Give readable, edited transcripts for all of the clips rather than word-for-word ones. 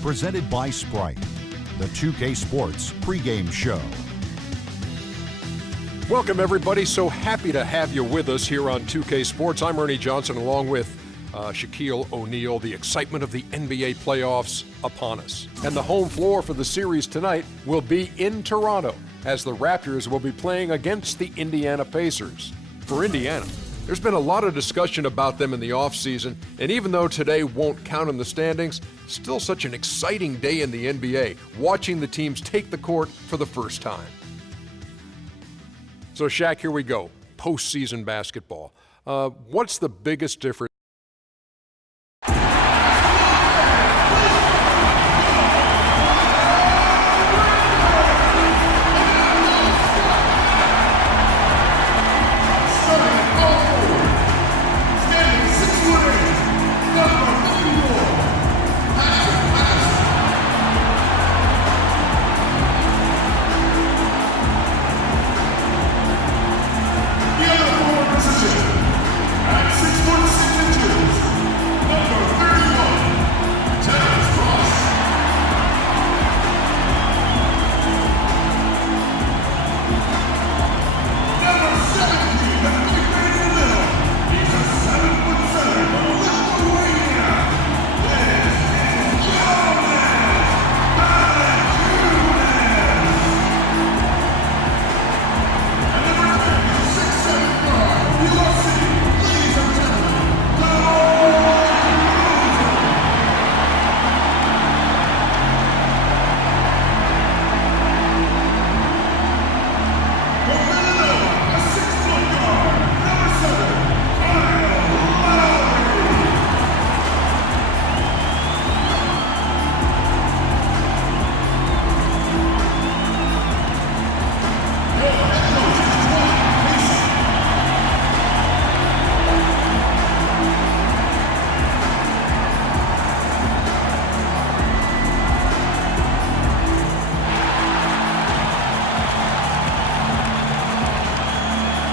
presented by Sprite, the 2K Sports pregame show. Welcome, everybody. So happy to have you with us here on 2K Sports. I'm Ernie Johnson, along with Shaquille O'Neal. The excitement of the NBA playoffs upon us. And the home floor for the series tonight will be in Toronto, as the Raptors will be playing against the Indiana Pacers. For Indiana, there's been a lot of discussion about them in the offseason, and even though today won't count in the standings, still such an exciting day in the NBA, watching the teams take the court for the first time. So, Shaq, here we go. Postseason basketball. What's the biggest difference?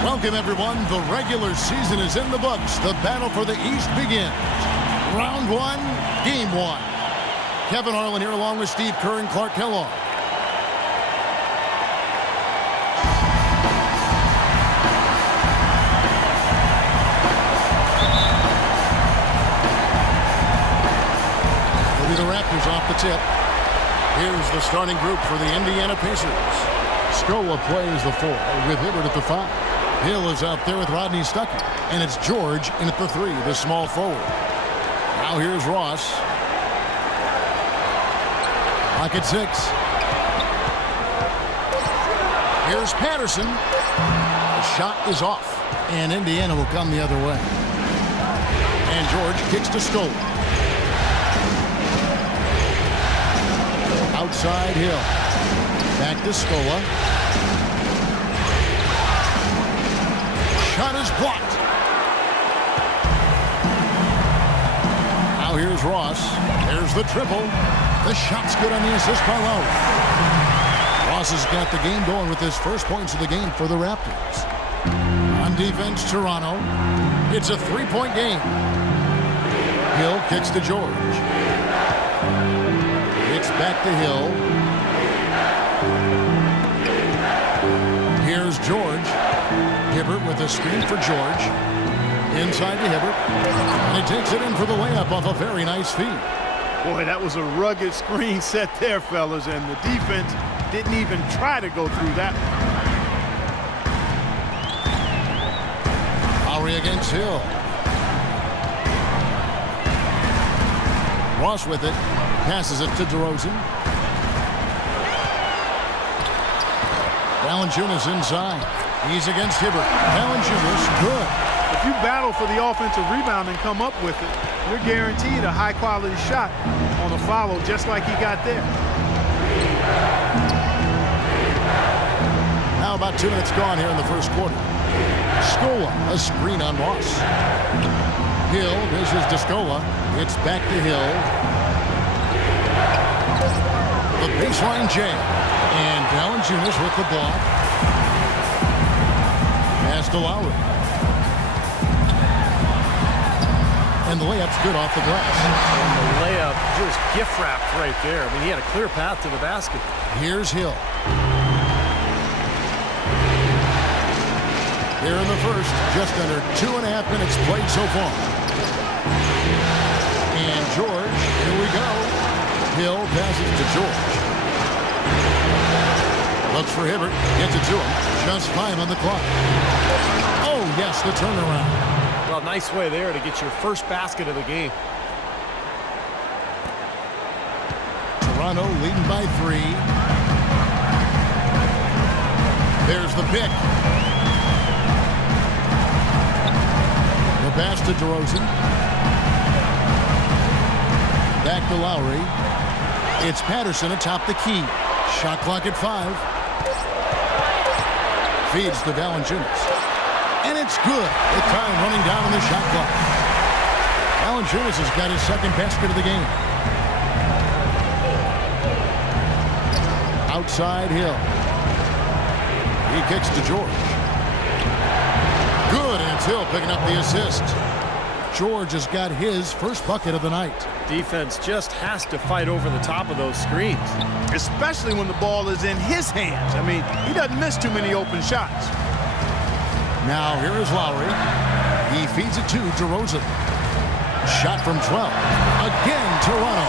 Welcome, everyone. The regular season is in the books. The battle for the East begins. Round one, game one. Kevin Harlan here along with Steve Kerr and Clark Kellogg. It'll be the Raptors off the tip. Here's the starting group for the Indiana Pacers. Scola plays the 4 with Hibbert at the 5. Hill is out there with Rodney Stuckey, and it's George in at the 3, the small forward. Now here's Ross. Clock at 6. Here's Patterson. The shot is off, and Indiana will come the other way. And George kicks to Scola. Outside Hill. Back to Scola. Shot is blocked. Now here's Ross. There's the triple. The shot's good on the assist by Lowry. Ross has got the game going with his first points of the game for the Raptors. On defense, Toronto. It's a three-point game. Hill kicks to George. It's back to Hill. Here's George. Hibbert with a screen for George. Inside to Hibbert. And he takes it in for the layup off a very nice feed. Boy, that was a rugged screen set there, fellas, and the defense didn't even try to go through that. Lowry against Hill. Ross with it. Passes it to DeRozan. Valanciunas inside. He's against Hibbert. Valanciunas, good. If you battle for the offensive rebound and come up with it, you're guaranteed a high-quality shot on a follow, just like he got there. Now about 2 minutes gone here in the first quarter. Scola, a screen on Ross. Hill dishes to Scola. It's back to Hill. The baseline jam. And Valanciunas with the block. Pass to Lowry. And the layup's good off the glass. And the layup just gift-wrapped right there. I mean, he had a clear path to the basket. Here's Hill. Here in the first, just under 2.5 minutes played so far. And George, here we go. Hill passes to George. Looks for Hibbert, gets it to him. Just 5 on the clock. Oh, yes, the turnaround. Well, nice way there to get your first basket of the game. Toronto leading by 3. There's the pick. The pass to DeRozan. Back to Lowry. It's Patterson atop the key. Shot clock at 5. Feeds to Valanciunas. And it's good. The time running down on the shot clock. Valanciunas has got his second basket of the game. Outside Hill. He kicks to George. Good, and it's Hill picking up the assist. George has got his first bucket of the night. Defense just has to fight over the top of those screens. Especially when the ball is in his hands. I mean, he doesn't miss too many open shots. Now here is Lowry. He feeds it to DeRozan. Shot from 12. Again, Toronto.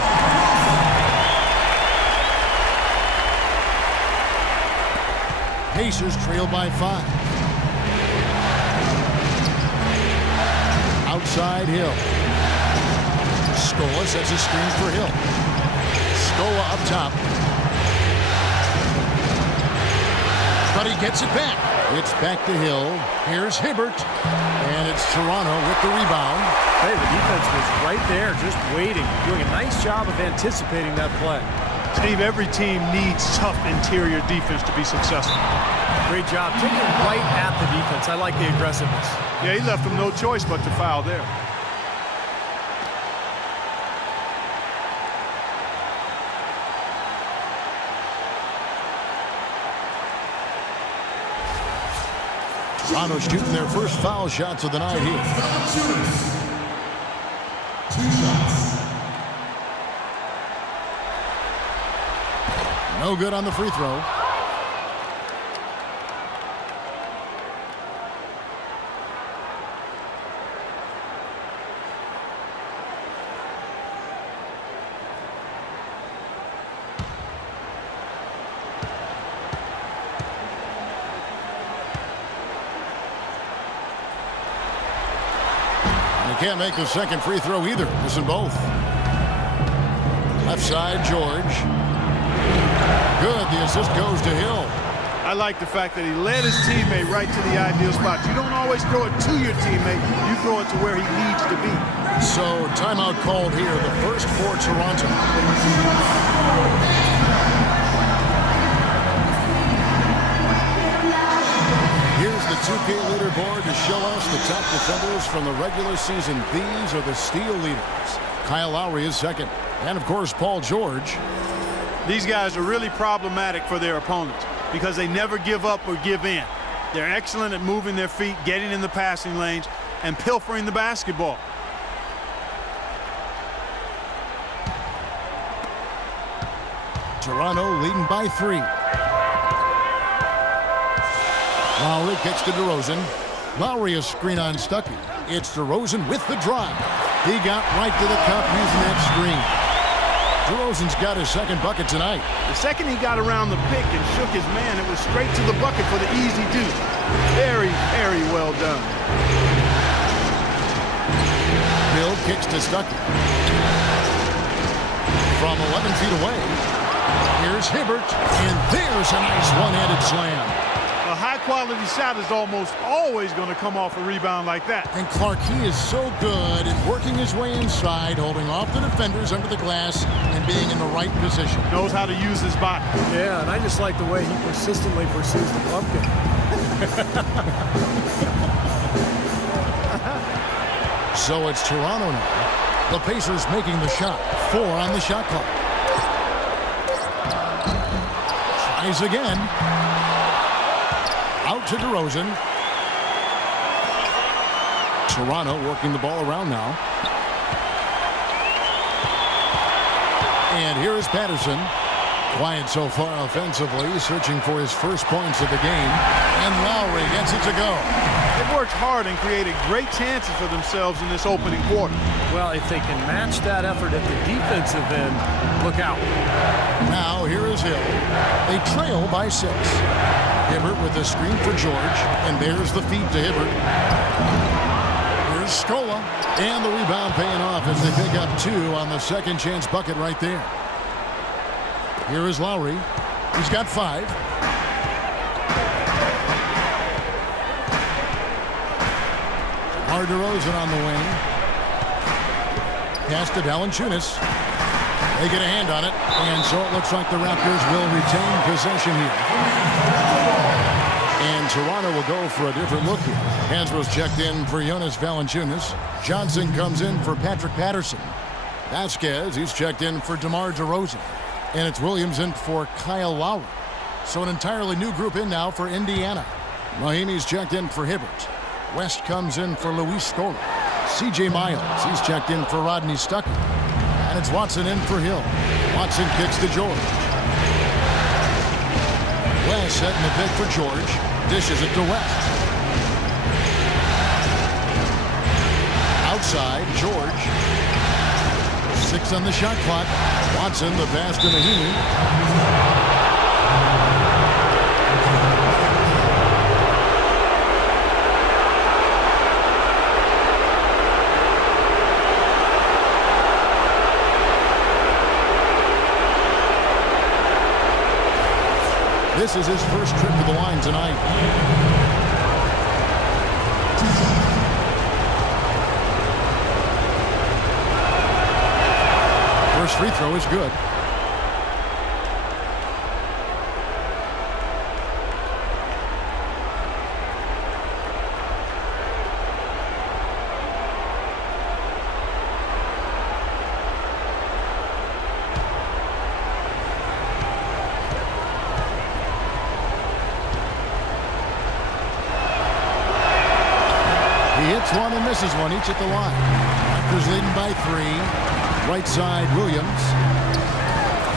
Pacers trail by 5. Outside Hill. Scola sets a screen for Hill. Scola up top. But he gets it back. It's back to Hill. Here's Hibbert. And it's Toronto with the rebound. Hey, the defense was right there just waiting, doing a nice job of anticipating that play. Steve, every team needs tough interior defense to be successful. Great job. Taking it right at the defense. I like the aggressiveness. Yeah, he left them no choice but to foul there. Toronto shooting their first foul shots of the night here. 2 shots. No good on the free throw. Can't make the second free throw either. Missing both. Left side, George. Good. The assist goes to Hill. I like the fact that he led his teammate right to the ideal spot. You don't always throw it to your teammate. You throw it to where he needs to be. So, timeout called here. The first for Toronto. Here's the 2K leaderboard to show us the top defenders from the regular season. These are the steal leaders. Kyle Lowry is second. And, of course, Paul George. These guys are really problematic for their opponents because they never give up or give in. They're excellent at moving their feet, getting in the passing lanes, and pilfering the basketball. Toronto leading by 3. Lowry kicks to DeRozan. Lowry is screen on Stuckey. It's DeRozan with the drive. He got right to the cup using that screen. DeRozan's got his second bucket tonight. The second he got around the pick and shook his man, it was straight to the bucket for the easy deuce. Very, very well done. Hill kicks to Stuckey. From 11 feet away, here's Hibbert, and there's a nice one-handed slam. A high-quality shot is almost always going to come off a rebound like that. And Clark, he is so good at working his way inside, holding off the defenders under the glass, and being in the right position. Knows how to use his body. Yeah, and I just like the way he persistently pursues the pumpkin. So it's Toronto now. The Pacers making the shot. 4 on the shot clock. Tries again. Out to DeRozan. Toronto working the ball around now. here is Patterson. Quiet so far offensively, searching for his first points of the game. And Lowry gets it to go. They've worked hard and created great chances for themselves in this opening quarter. Well, if they can match that effort at the defensive end, look out. Now here is Hill. They trail by 6. Hibbert with a screen for George, and there's the feed to Hibbert. Here's Scola, and the rebound paying off as they pick up 2 on the second chance bucket right there. Here is Lowry. He's got 5. DeRozan on the wing. Pass to Valanciunas. They get a hand on it, and so it looks like the Raptors will retain possession here. And Toronto will go for a different look here. Hansbrough's checked in for Jonas Valanciunas. Johnson comes in for Patrick Patterson. Vasquez, he's checked in for DeMar DeRozan. And it's Williams in for Kyle Lowry. So an entirely new group in now for Indiana. Mahinmi's checked in for Hibbert. West comes in for Luis Scola. C.J. Miles, he's checked in for Rodney Stuckey. And it's Watson in for Hill. Watson kicks to George. West setting the pick for George. Dishes it to West. Outside, George. 6 on the shot clock. Watson, the pass to Mahinmi. This is his first trip to the line tonight. First free throw is good. He hits one and misses one, each at the line. Raptors leading by 3. Right side, Williams.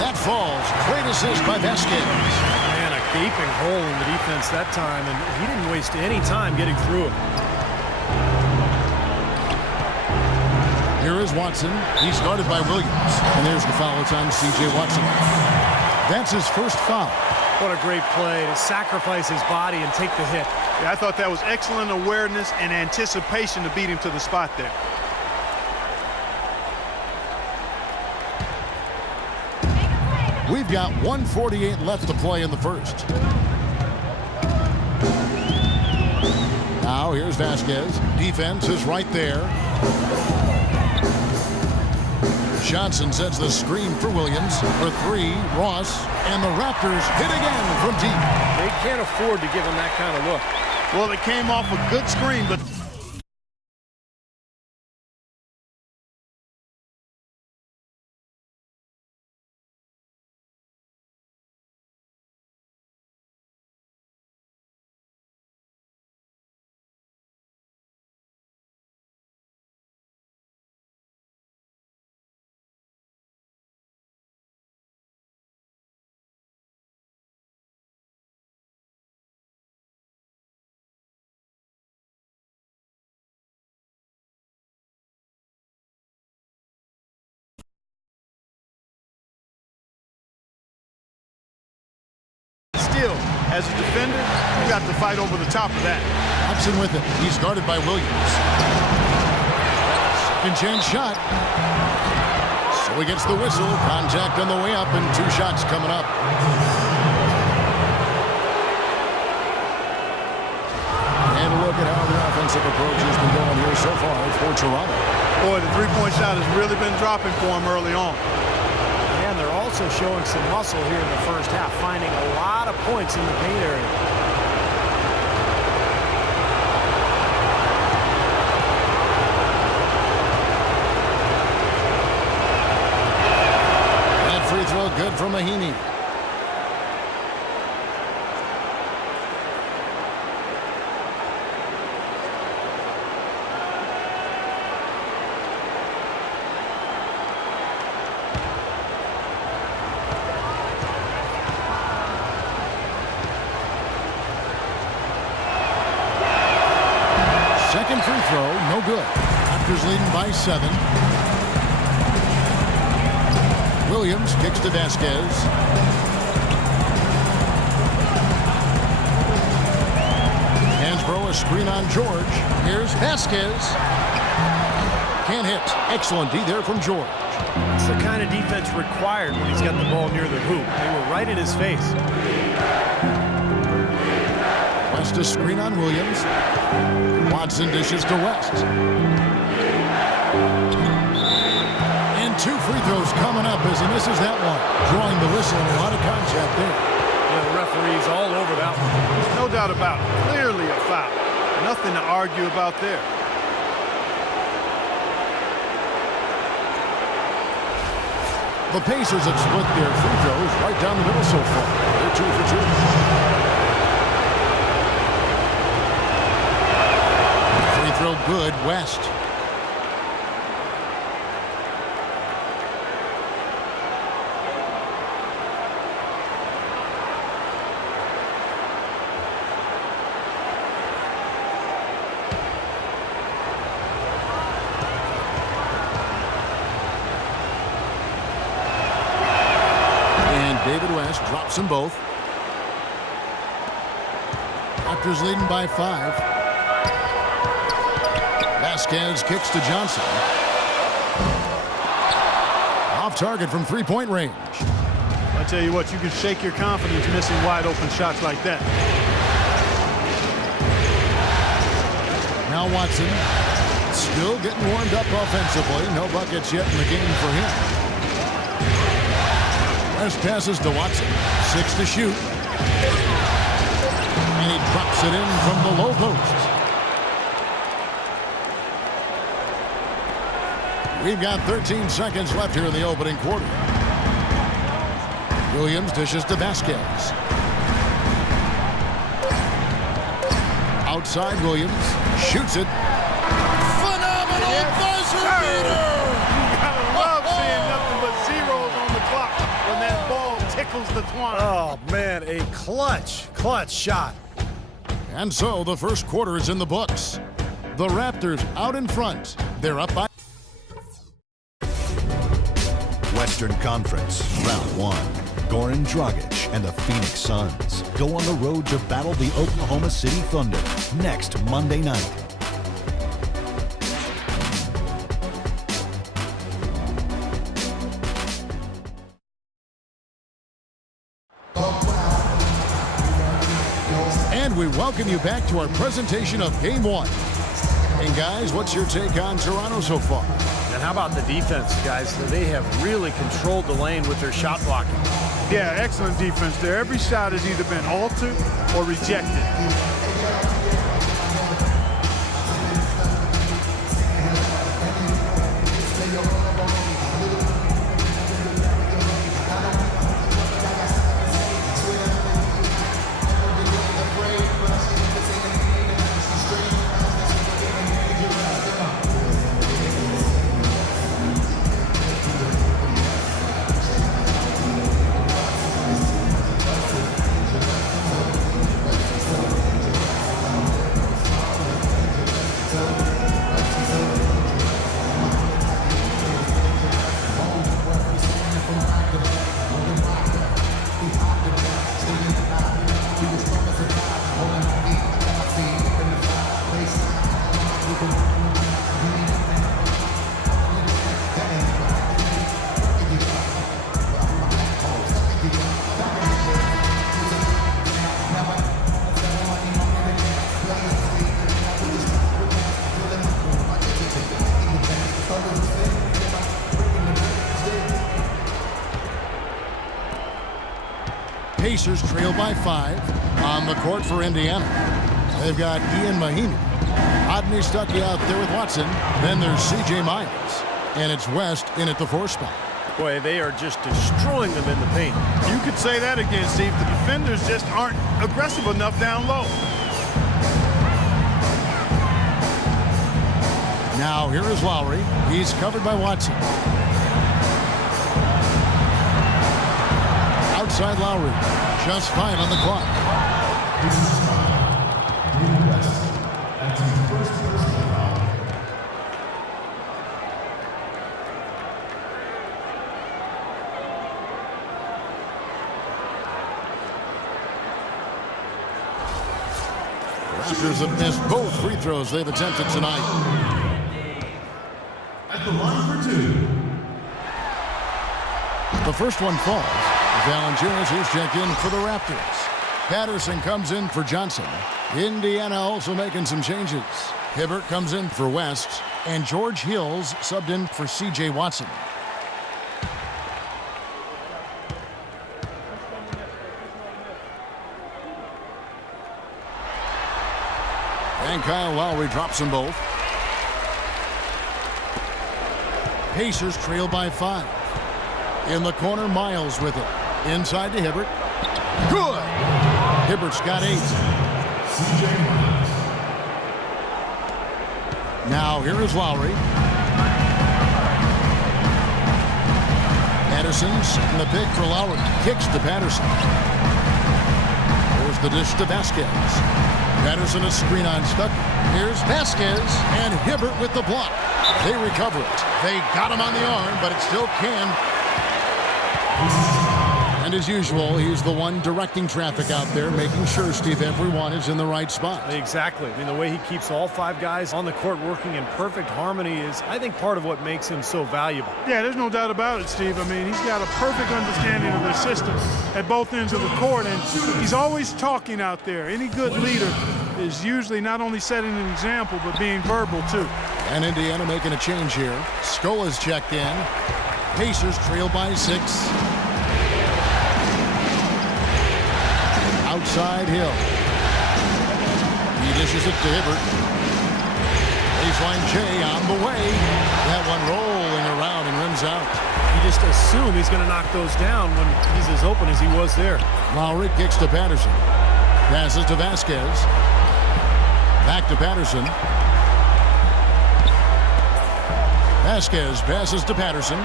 That falls. Great assist by Vasquez. Man, a gaping hole in the defense that time, and he didn't waste any time getting through it. Here is Watson. He's guarded by Williams. And there's the foul. It's on C.J. Watson. That's his first foul. What a great play to sacrifice his body and take the hit. Yeah, I thought that was excellent awareness and anticipation to beat him to the spot there. We've got 1:48 left to play in the first. Now here's Vasquez. Defense is right there. Johnson sets the screen for Williams. For 3, Ross. And the Raptors hit again from deep. They can't afford to give him that kind of look. Well, it came off a good screen, but still, as a defender, you got to fight over the top of that. Watson with it. He's guarded by Williams. Second chance shot. So he gets the whistle. Contact on the way up and 2 shots coming up. And a look at how the offensive approach has been going here so far for Toronto. Boy, the three-point shot has really been dropping for him early on. And they're also showing some muscle here in the first half, finding a lot of points in the paint area. That free throw good from Mahinmi. Raptors leading by 7. Williams kicks to Vasquez. Hansbrough, a screen on George. Here's Vasquez. Can't hit. Excellent D there from George. It's the kind of defense required when he's got the ball near the hoop. They were right in his face. West a screen on Williams. Watson dishes to West. And 2 free throws coming up as he misses that one. Drawing the whistle and a lot of contact there. Yeah, the referee's all over that one. There's no doubt about it. Clearly a foul. Nothing to argue about there. The Pacers have split their free throws right down the middle so far. They're 2 for 2. Free throw good, West. David West drops them both. Raptors leading by 5. Vasquez kicks to Johnson. Off target from 3-point range. I tell you what, you can shake your confidence missing wide open shots like that. Now Watson still getting warmed up offensively. No buckets yet in the game for him. West passes to Watson. 6 to shoot. And he drops it in from the low post. We've got 13 seconds left here in the opening quarter. Williams dishes to Vasquez. Outside Williams. Shoots it. Phenomenal buzzer beater! That ball tickles the twine. Oh, man, a clutch shot. And so the first quarter is in the books. The Raptors out in front. They're up by... Western Conference, Round 1. Goran Dragic and the Phoenix Suns go on the road to battle the Oklahoma City Thunder next Monday night. And we welcome you back to our presentation of Game 1. And guys, what's your take on Toronto so far? And how about the defense, guys? They have really controlled the lane with their shot blocking. Yeah, excellent defense there. Every shot has either been altered or rejected. Pacers trail by 5 on the court for Indiana. They've got Ian Mahinmi. Rodney Stuckey out there with Watson. Then there's C.J. Miles. And it's West in at the 4 spot. Boy, they are just destroying them in the paint. You could say that again, Steve. The defenders just aren't aggressive enough down low. Now here is Lowry. He's covered by Watson. Outside Lowry. Just 5 on the clock. Raptors have missed both free throws they've attempted tonight. At the line for two. The first one falls. Valanciunas is checked in for the Raptors. Patterson comes in for Johnson. Indiana also making some changes. Hibbert comes in for West, and George Hills subbed in for C.J. Watson. And Kyle Lowry drops them both. Pacers trail by 5. In the corner, Miles with it. Inside to Hibbert. Good! Hibbert's got 8. Now here is Lowry. Patterson setting the pick for Lowry. Kicks to Patterson. There's the dish to Vasquez. Patterson a screen on Stuckey. Here's Vasquez and Hibbert with the block. They recover it. They got him on the arm, but it still can. And as usual, he's the one directing traffic out there, making sure, Steve, everyone is in the right spot. Exactly. I mean, the way he keeps all 5 guys on the court working in perfect harmony is, I think, part of what makes him so valuable. Yeah, there's no doubt about it, Steve. I mean, he's got a perfect understanding of their system at both ends of the court, and he's always talking out there. Any good leader is usually not only setting an example, but being verbal, too. And Indiana making a change here. Scola's checked in. Pacers trail by 6. Outside Hill. He dishes it to Hibbert. Baseline J on the way. That one rolling around and rims out. You just assume he's going to knock those down when he's as open as he was there. Lowry kicks to Patterson. Passes to Vasquez. Back to Patterson. Vasquez passes to Patterson.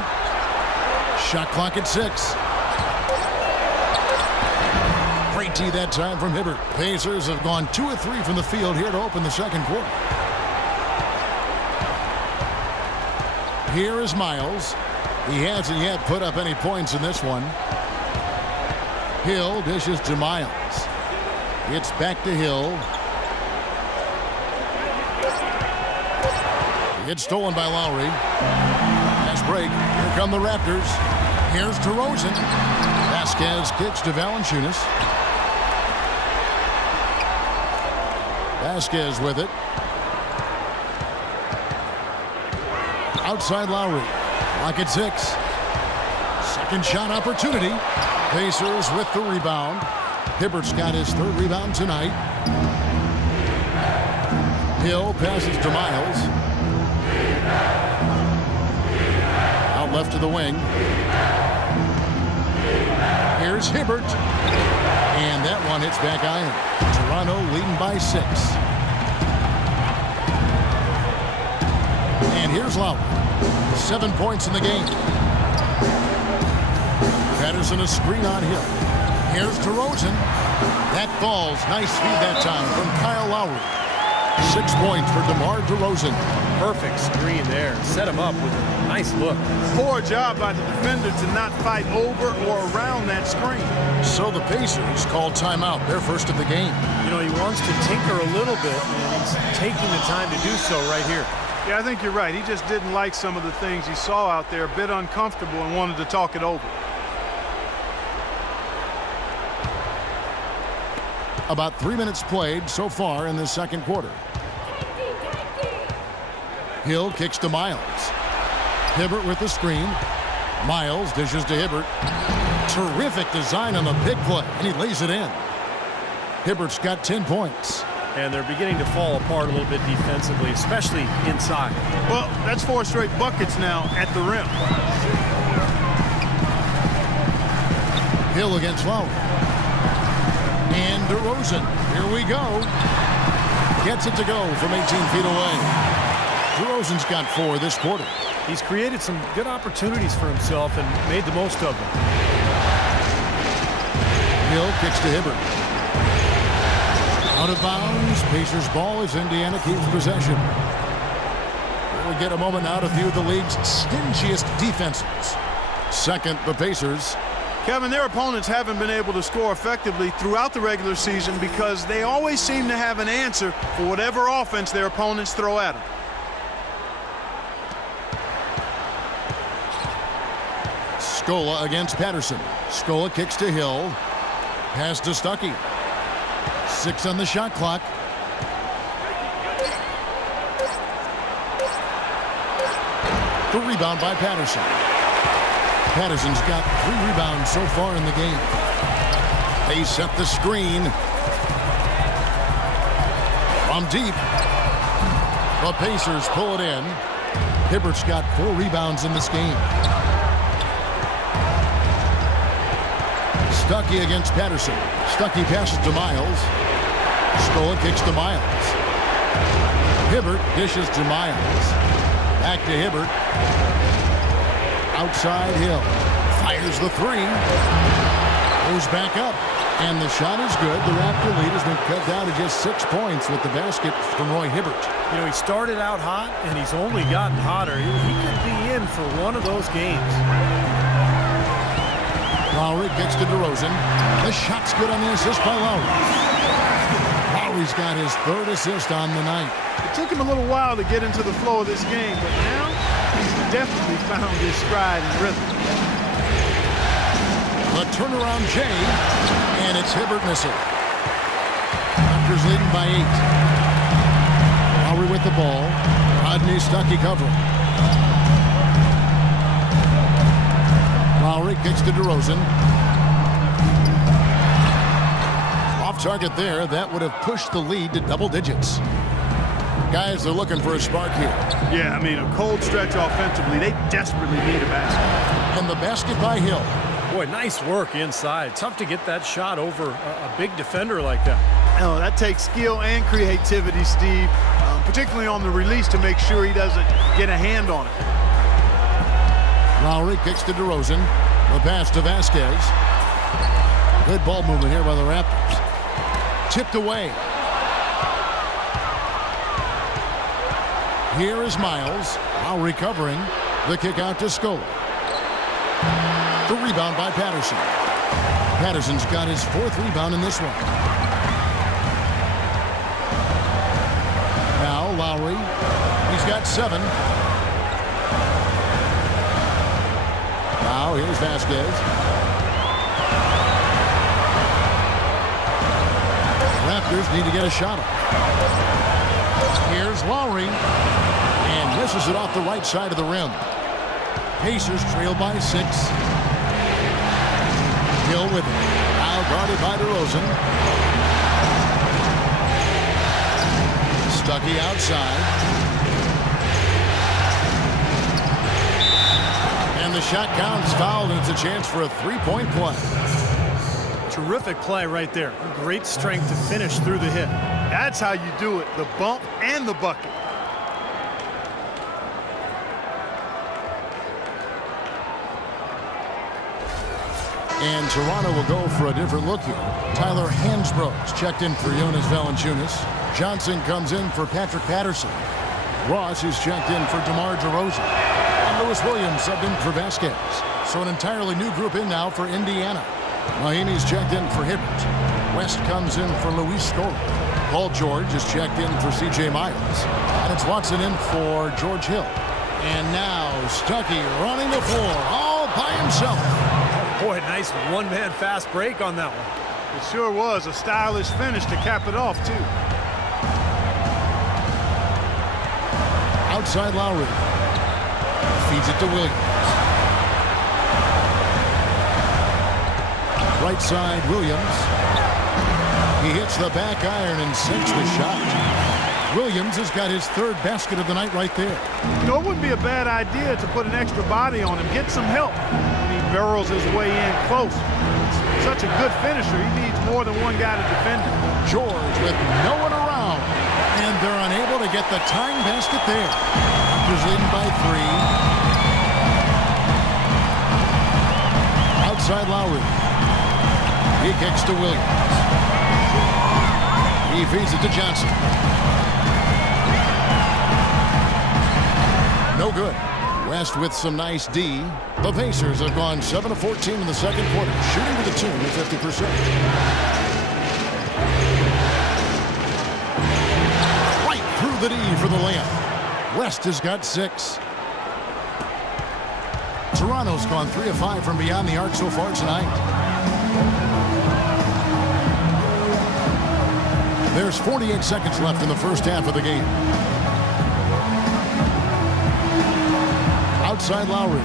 Shot clock at 6. Great tee that time from Hibbert. Pacers have gone 2 of 3 from the field here to open the second quarter. Here is Miles. He hasn't yet put up any points in this one. Hill dishes to Miles. It's back to Hill. It's stolen by Lowry. Fast break. Here come the Raptors. Here's DeRozan. Vasquez kicks to Valanciunas. Vasquez with it. Outside Lowry. Clock at 6. Second shot opportunity. Pacers with the rebound. Hibbert's got his 3rd rebound tonight. Hill passes to Miles. Out left to the wing. Here's Hibbert. And that one hits back iron. Toronto leading by 6. And here's Lowry. 7 points in the game. Patterson a screen on Hill. Here's DeRozan. That falls. Nice feed that time from Kyle Lowry. 6 points for DeMar DeRozan. Perfect screen there. Set him up with a nice look. Poor job by the defender to not fight over or around that screen. So the Pacers call timeout, their first of the game. You know, he wants to tinker a little bit, and he's taking the time to do so right here. Yeah, I think you're right. He just didn't like some of the things he saw out there, a bit uncomfortable, and wanted to talk it over. About 3 minutes played so far in the second quarter. Hill kicks to Miles. Hibbert with the screen. Miles dishes to Hibbert. Terrific design on the big play, and he lays it in. Hibbert's got 10 points. And they're beginning to fall apart a little bit defensively, especially inside. Well, that's 4 straight buckets now at the rim. Hill against Lowry. And DeRozan. Here we go. Gets it to go from 18 feet away. DeRozan's got 4 this quarter. He's created some good opportunities for himself and made the most of them. Hill kicks to Hibbert. Out of bounds. Pacers ball as Indiana keeps possession. We'll get a moment now to view the league's stingiest defenses. Second, the Pacers. Kevin, their opponents haven't been able to score effectively throughout the regular season because they always seem to have an answer for whatever offense their opponents throw at them. Scola against Patterson. Scola kicks to Hill. Pass to Stuckey. 6 on the shot clock. The rebound by Patterson. Patterson's got 3 rebounds so far in the game. They set the screen. From deep. The Pacers pull it in. Hibbert's got 4 rebounds in this game. Stuckey against Patterson. Stuckey passes to Miles. Scola kicks to Miles. Hibbert dishes to Miles. Back to Hibbert. Outside Hill. Fires the 3. Goes back up. And the shot is good. The Raptor lead has been cut down to just 6 points with the basket from Roy Hibbert. You know, he started out hot, and he's only gotten hotter. He could be in for one of those games. Lowry kicks to DeRozan. The shot's good on the assist by Lowry. Lowry's got his 3rd assist on the night. It took him a little while to get into the flow of this game, but now he's definitely found his stride and rhythm. The turnaround J, and it's Hibbert missing. Raptors leading by 8. Lowry with the ball. Rodney Stuckey covering. Lowry kicks to DeRozan. Off target there. That would have pushed the lead to double digits. Guys, they're looking for a spark here. Yeah, I mean, a cold stretch offensively. They desperately need a basket. And the basket by Hill. Boy, nice work inside. Tough to get that shot over a big defender like that. Oh, that takes skill and creativity, Steve, particularly on the release to make sure he doesn't get a hand on it. Lowry kicks to DeRozan. The pass to Vasquez. Good ball movement here by the Raptors. Tipped away. Here is Miles. Lowry covering. The kick out to Scola. The rebound by Patterson. Patterson's got his 4th rebound in this one. Now Lowry. He's got 7. Now here's Vasquez. Raptors need to get a shot up. Here's Lowry. And misses it off the right side of the rim. Pacers trail by 6. Hill with it. Now guarded by DeRozan. Stuckey outside. And the shot counts, fouled, and it's a chance for a 3-point play. Terrific play right there. Great strength to finish through the hit. That's how you do it, the bump and the bucket. And Toronto will go for a different look here. Tyler Hansbrough's checked in for Jonas Valanciunas. Johnson comes in for Patrick Patterson. Ross is checked in for DeMar DeRozan. And Lewis Williams subbed in for Vasquez. So an entirely new group in now for Indiana. Mahinmi's checked in for Hibbert. West comes in for Luis Scola. Paul George is checked in for C.J. Miles. And it's Watson in for George Hill. And now Stuckey running the floor all by himself. Boy, nice one-man fast break on that one. It sure was a stylish finish to cap it off, too. Outside Lowry. Feeds it to Williams. Right side Williams. He hits the back iron and sinks the shot. Williams has got his 3rd basket of the night right there. You know, it wouldn't be a bad idea to put an extra body on him, get some help when he barrels his way in close. It's such a good finisher. He needs more than one guy to defend him. George with no one around. And they're unable to get the tying basket there. Raptors leading by 3. Outside Lowry. He kicks to Williams. He feeds it to Johnson. No good. West with some nice D. The Pacers have gone 7 of 14 in the second quarter, shooting to the tune of 50%. Right through the D for the layup. West has got 6. Toronto's gone 3 of 5 from beyond the arc so far tonight. There's 48 seconds left in the first half of the game. Outside Lowry.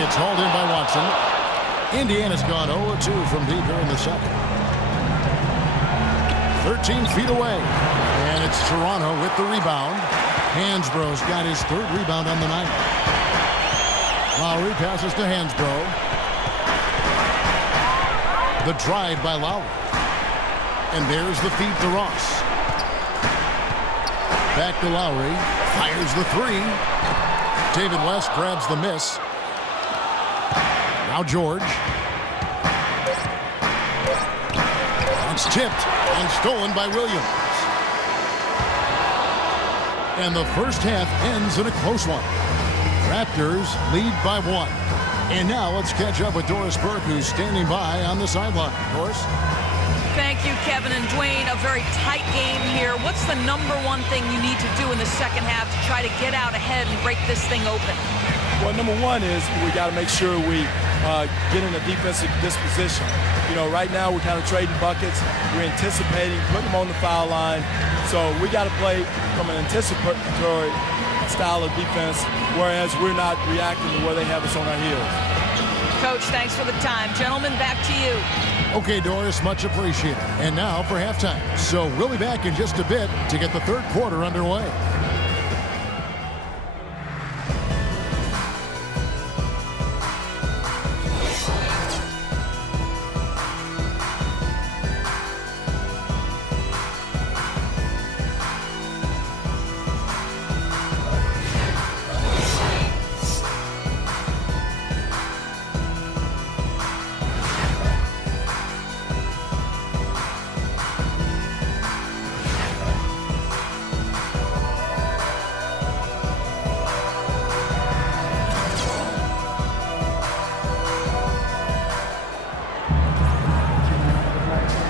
It's hauled in by Watson. Indiana's gone 0-2 from deep here in the second. 13 feet away. And it's Toronto with the rebound. Hansbrough's got his 3rd rebound on the night. Lowry passes to Hansbrough. The drive by Lowry. And there's the feed to Ross. Back to Lowry. Fires the 3. David West grabs the miss. Now George. It's tipped and stolen by Williams. And the first half ends in a close one. Raptors lead by 1. And now let's catch up with Doris Burke, who's standing by on the sideline. Doris? Thank you, Kevin and Dwayne. A very tight game here. What's the number one thing you need to do in the second half to try to get out ahead and break this thing open? Well, number one is we got to make sure we get in a defensive disposition. You know, right now we're kind of trading buckets. We're anticipating, putting them on the foul line. So we got to play from an anticipatory style of defense, whereas we're not reacting to where they have us on our heels. Coach, thanks for the time. Gentlemen, back to you. Okay, Doris, much appreciated. And now for halftime. So we'll be back in just a bit to get the third quarter underway.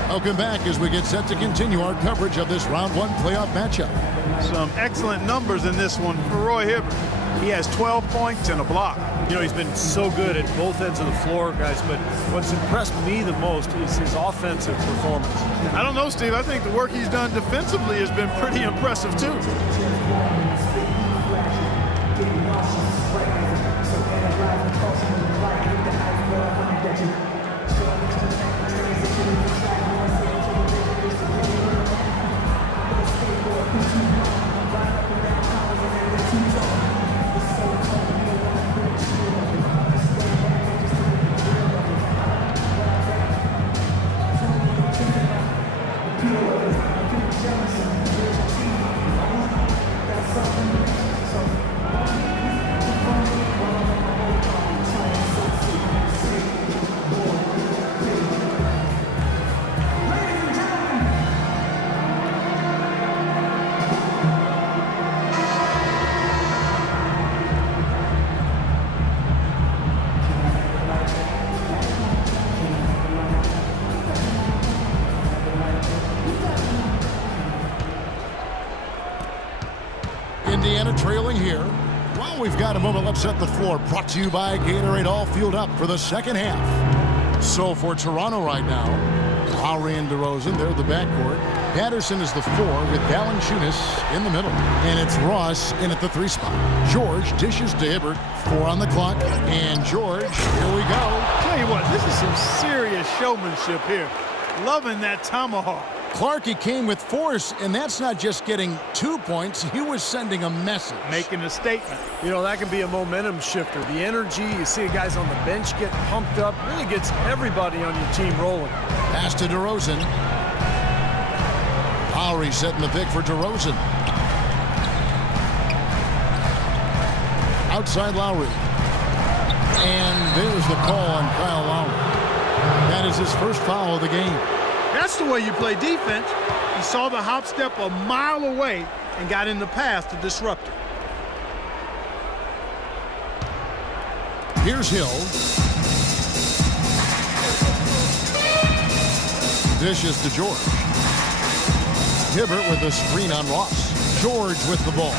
Welcome back as we get set to continue our coverage of this round 1 playoff matchup. Some excellent numbers in this one for Roy Hibbert. He has 12 points and a block. You know, he's been so good at both ends of the floor, guys, but what's impressed me the most is his offensive performance. I don't know, Steve. I think the work he's done defensively has been pretty impressive, too. Indiana trailing here. While we've got a moment, let's set the floor. Brought to you by Gatorade, all fueled up for the second half. So for Toronto right now, Lowry and DeRozan, they're the backcourt. Patterson is the 4 with Valanciunas in the middle. And it's Ross in at the 3 spot. George dishes to Hibbert. 4 on the clock. And George, here we go. Tell you what, this is some serious showmanship here. Loving that tomahawk. Clark, he came with force, and that's not just getting 2 points. He was sending a message. Making a statement. You know, that can be a momentum shifter. The energy, you see guys on the bench get pumped up, really gets everybody on your team rolling. Pass to DeRozan. Lowry setting the pick for DeRozan. Outside Lowry. And there's the call on Kyle Lowry. That is his first foul of the game. That's the way you play defense. He saw the hop step a mile away and got in the path to disrupt it. Here's Hill. Dishes to George. Hibbert with a screen on Ross. George with the ball.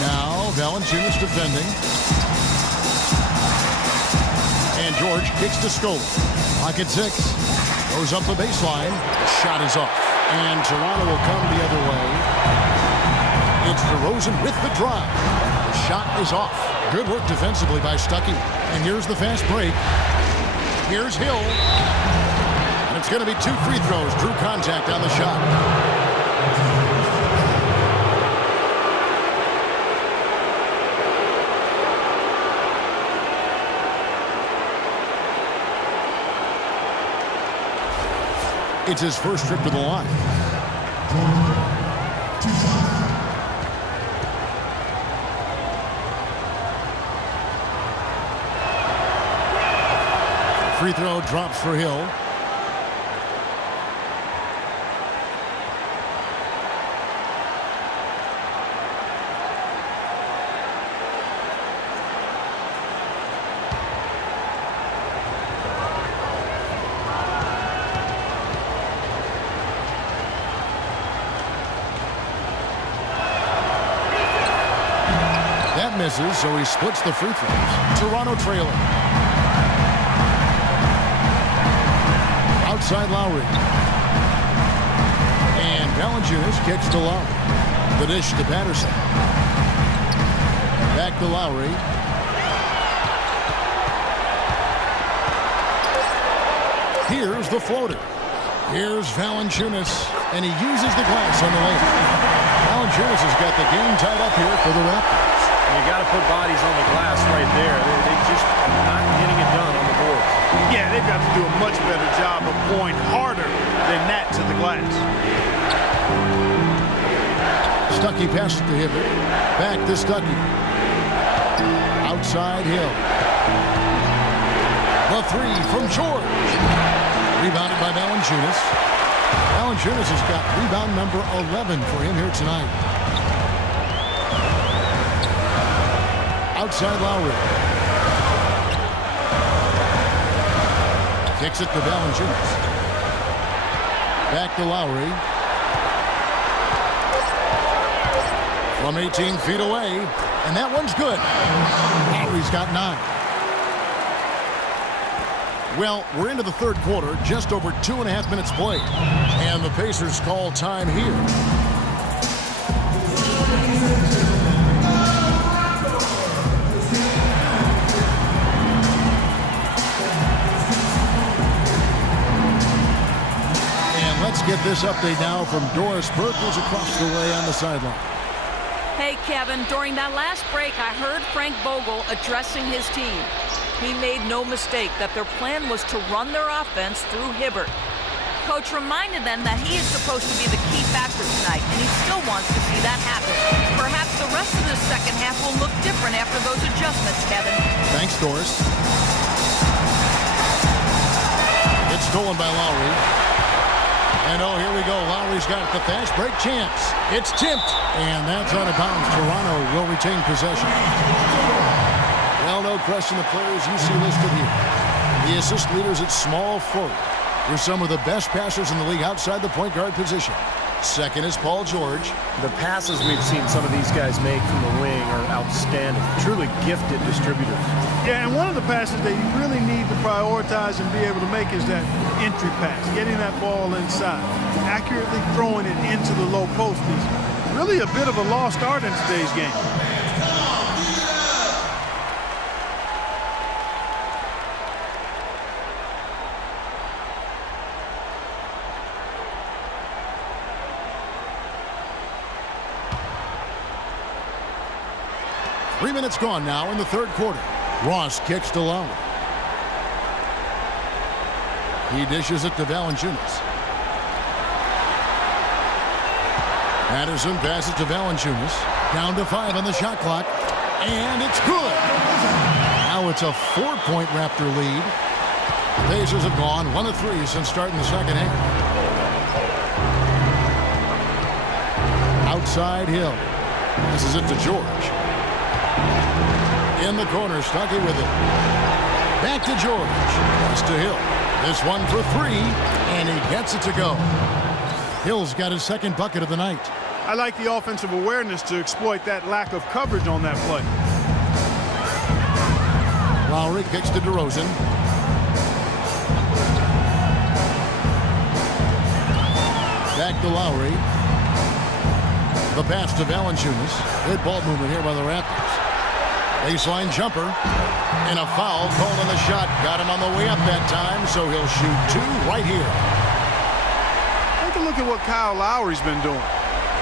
Now Valanciunas defending. And George kicks to Scola. Clock at 6. Goes up the baseline. Shot is off. And Toronto will come the other way. It's DeRozan with the drive. The shot is off. Good work defensively by Stuckey. And here's the fast break. Here's Hill. And it's going to be 2 free throws. Drew contact on the shot. It's his first trip to the line. Free throw drops for Hill. That misses, so he splits the free throws. Toronto trailing. Outside Lowry. And Valanciunas kicks to Lowry. The dish to Patterson. Back to Lowry. Here's the floater. Here's Valanciunas. And he uses the glass on the layup. Valanciunas has got the game tied up here for the Raptors. You got to put bodies on the glass right there. They just are not getting it done on the board. Yeah, they've got to do a much better job of going harder than that to the glass. Stuckey passes to Hibbert. Back to Stuckey. Outside Hill. The 3 from George. Rebounded by Valanciunas. Valanciunas has got rebound number 11 for him here tonight. Outside Lowry. Kicks it to Valanciunas. Back to Lowry. From 18 feet away. And that one's good. Lowry's got 9. Well, we're into the third quarter. Just over 2.5 minutes played. And the Pacers call time here. Let's get this update now from Doris Burke, who's across the way on the sideline. Hey, Kevin, during that last break, I heard Frank Vogel addressing his team. He made no mistake that their plan was to run their offense through Hibbert. Coach reminded them that he is supposed to be the key factor tonight, and he still wants to see that happen. Perhaps the rest of the second half will look different after those adjustments, Kevin. Thanks, Doris. It's stolen by Lowry. And oh, here we go. Lowry's got the fast break chance. It's tipped. And that's out of bounds. Toronto will retain possession. Well, no question the players you see listed here. The assist leaders at small forward. They're some of the best passers in the league outside the point guard position. Second is Paul George. The passes we've seen some of these guys make from the wing are outstanding. Truly gifted distributors. Yeah, and one of the passes that you really need to prioritize and be able to make is that entry pass, getting that ball inside. Accurately throwing it into the low post is really a bit of a lost art in today's game. Three minutes gone now in the third quarter. Ross kicks to Lowry. He dishes it to Valanciunas. Patterson passes to Valanciunas. Down to 5 on the shot clock. And it's good. Now it's a 4-point Raptor lead. The Pacers have gone 1 of 3 since starting the second half. Outside Hill. This is it to George. In the corner, Stuckey with it. Back to George. Pass to Hill. This one for three, and he gets it to go. Hill's got his second bucket of the night. I like the offensive awareness to exploit that lack of coverage on that play. Lowry kicks to DeRozan. Back to Lowry. The pass to Valanciunas. Good ball movement here by the Raptors. Baseline jumper. And a foul called on the shot. Got him on the way up that time, so he'll shoot two right here. Take a look at what Kyle Lowry's been doing.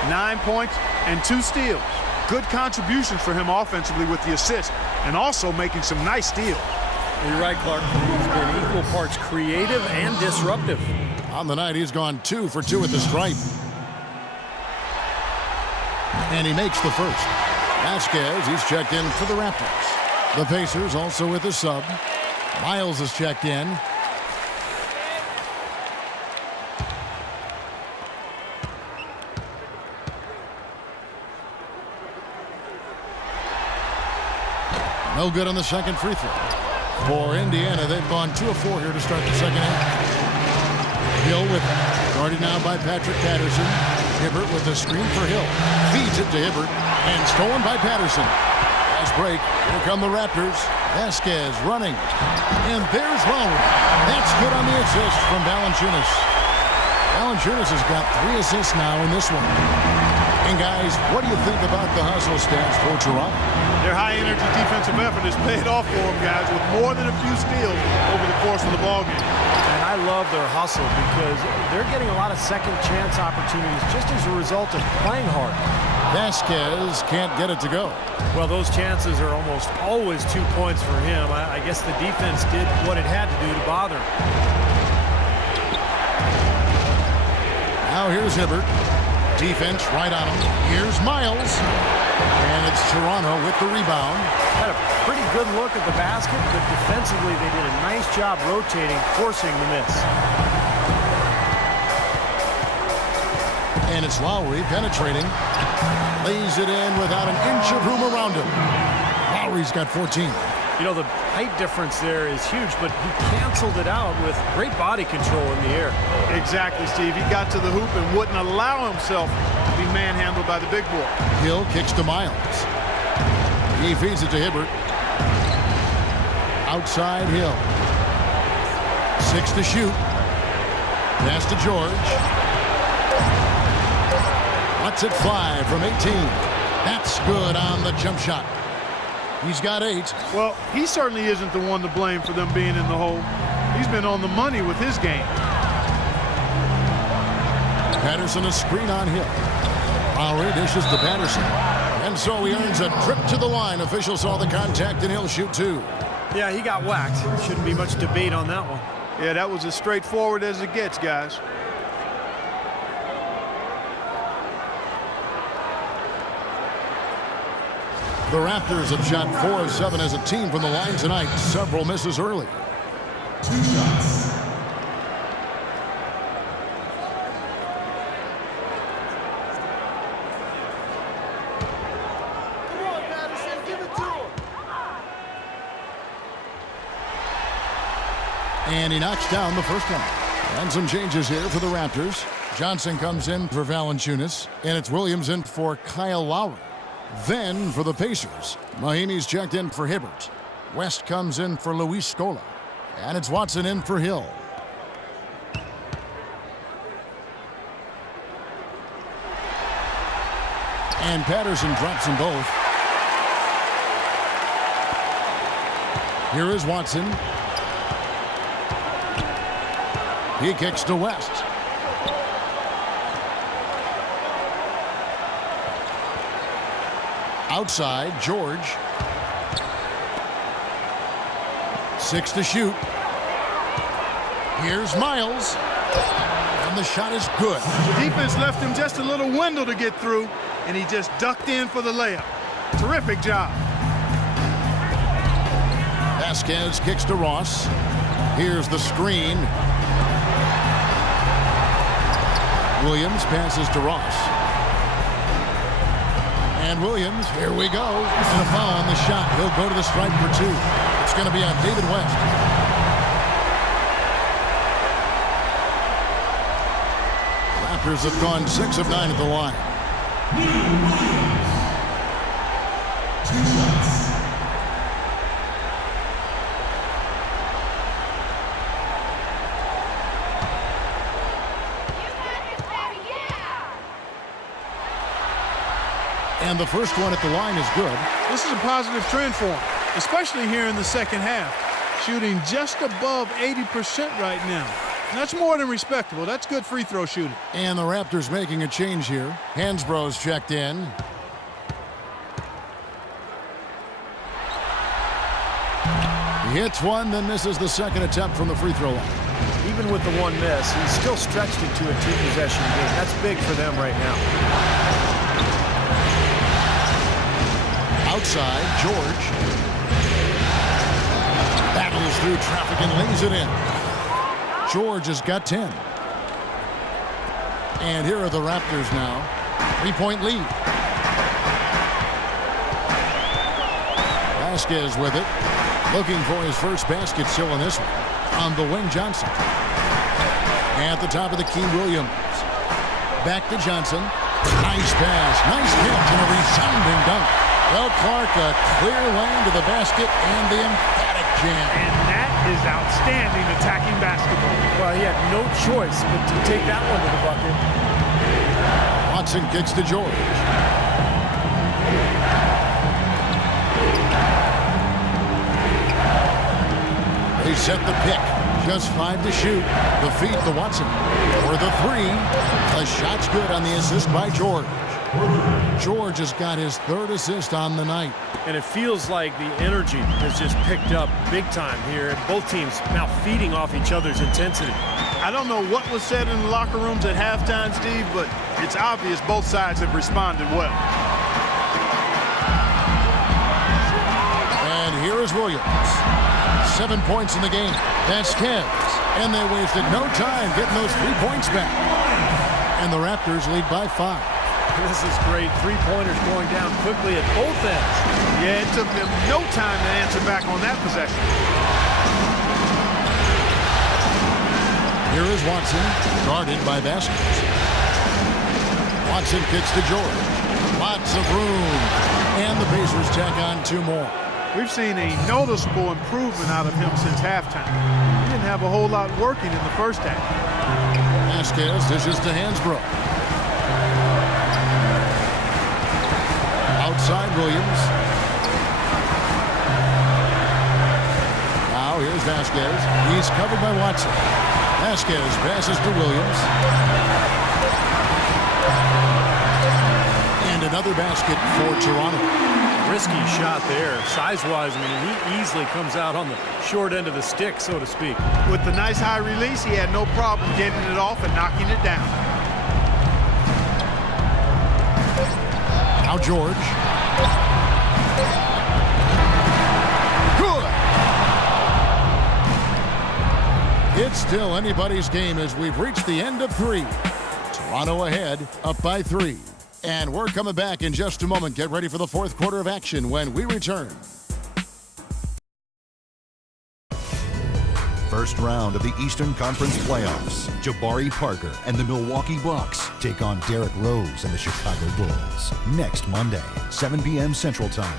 9 points and 2 steals. Good contributions for him offensively with the assist, and also making some nice steals. You're right, Clark. He's been equal parts creative and disruptive. On the night, he's gone 2 for 2 at the stripe. And he makes the first. Vasquez, he's checked in for the Raptors. The Pacers also with a sub. Miles is checked in. No good on the second free throw. For Indiana, they've gone 2 of 4 here to start the second half. Hill with it. Guarded now by Patrick Patterson. Hibbert with the screen for Hill. Feeds it to Hibbert. And stolen by Patterson. Fast break. Here come the Raptors. Vasquez running. And there's Lowry. That's good on the assist from Valanciunas. Valanciunas has got 3 assists now in this one. And guys, what do you think about the hustle stats for Toronto? Their high-energy defensive effort has paid off for them, guys, with more than a few steals over the course of the ballgame. And I love their hustle because they're getting a lot of second-chance opportunities just as a result of playing hard. Vasquez can't get it to go. Well, those chances are almost always 2 points for him. I guess the defense did what it had to do to bother him. Now here's Hibbert. Defense right on him. Here's Miles. And it's Toronto with the rebound. Had a pretty good look at the basket, but defensively they did a nice job rotating, forcing the miss. And it's Lowry penetrating. Lays it in without an inch of room around him. Lowry's got 14. You know, the height difference there is huge, but he canceled it out with great body control in the air. Exactly, Steve. He got to the hoop and wouldn't allow himself to be manhandled by the big boy. Hill kicks to Miles. He feeds it to Hibbert. Outside Hill. 6 to shoot. Pass to George. Lets it fly from 18. That's good on the jump shot. He's got 8. Well, he certainly isn't the one to blame for them being in the hole. He's been on the money with his game. Patterson a screen on Hill. Lowry dishes to Patterson. And so he earns a trip to the line. Official saw the contact and he'll shoot 2. Yeah, he got whacked. Shouldn't be much debate on that one. Yeah, that was as straightforward as it gets, guys. The Raptors have shot 4 of 7 as a team from the line tonight. Several misses early. 2 shots. Come on, Patterson, give it to him. And he knocks down the first one. And some changes here for the Raptors. Johnson comes in for Valanciunas. And it's Williams in for Kyle Lowry. Then for the Pacers, Mahinmi's checked in for Hibbert. West comes in for Luis Scola. And it's Watson in for Hill. And Patterson drops them both. Here is Watson. He kicks to West. Outside, George. 6 to shoot. Here's Miles. And the shot is good. The defense left him just a little window to get through, and he just ducked in for the layup. Terrific job. Vasquez kicks to Ross. Here's the screen. Williams passes to Ross. And Williams, here we go. And a foul on the shot. He'll go to the stripe for 2. It's going to be on David West. Raptors have gone 6 of 9 at the line. And the first one at the line is good. This is a positive trend for him, especially here in the second half. Shooting just above 80% right now. And that's more than respectable. That's good free throw shooting. And the Raptors making a change here. Hansbrough's checked in. He hits one, then misses the second attempt from the free throw line. Even with the one miss, he's still stretched into a 2-possession game. That's big for them right now. Outside, George battles through traffic and lays it in. George has got 10. And here are the Raptors now. 3-point lead. Vasquez with it. Looking for his first basket still in this one. On the wing, Johnson. At the top of the key, Williams. Back to Johnson. Nice pass. Nice catch and a resounding dunk. Well, Clark, a clear lane to the basket and the emphatic jam. And that is outstanding attacking basketball. Well, he had no choice but to take that one to the bucket. Watson kicks to George. They set the pick. Just 5 to shoot. The feed to Watson. For the 3. The shot's good on the assist by George. George has got his 3rd assist on the night. And it feels like the energy has just picked up big time here. Both teams now feeding off each other's intensity. I don't know what was said in the locker rooms at halftime, Steve, but it's obvious both sides have responded well. And here is Williams. 7 points in the game. Vasquez. And they wasted no time getting those 3 points back. And the Raptors lead by 5. This is great. 3-pointers going down quickly at both ends. Yeah, it took them no time to answer back on that possession. Here is Watson, guarded by Vasquez. Watson kicks to George. Lots of room. And the Pacers tack on 2 more. We've seen a noticeable improvement out of him since halftime. He didn't have a whole lot working in the first half. Vasquez dishes to Hansbrough. Outside Williams. Now here's Vasquez. He's covered by Watson. Vasquez passes to Williams. And another basket for Toronto. Risky shot there. Size-wise, I mean, he easily comes out on the short end of the stick, so to speak. With the nice high release, he had no problem getting it off and knocking it down. Now George. Good. It's still anybody's game as we've reached the end of 3. Toronto ahead, up by 3. And we're coming back in just a moment. Get ready for the 4th quarter of action when we return. First round of the Eastern Conference Playoffs. Jabari Parker and the Milwaukee Bucks take on Derrick Rose and the Chicago Bulls. Next Monday, 7 p.m. Central Time.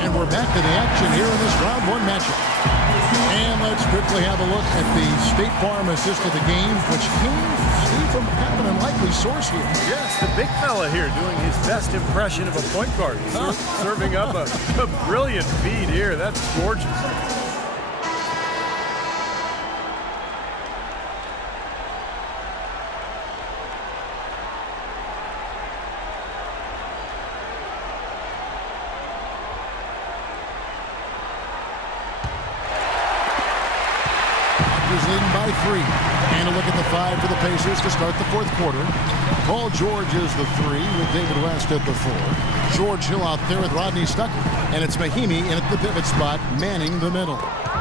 And we're back to the action here in this round 1 matchup. And let's quickly have a look at the State Farm assist of the game, which came from kind of an unlikely source here. Yes, the big fella here doing his best impression of a point guard. Serving up a brilliant feed here. That's gorgeous. Raptors leading by 3. And a look at the 5 for the Pacers to start the fourth quarter. Paul George is the 3 with David West at the 4. George Hill out there with Rodney Stuckey. And it's Mahinmi in at the pivot spot, manning the middle.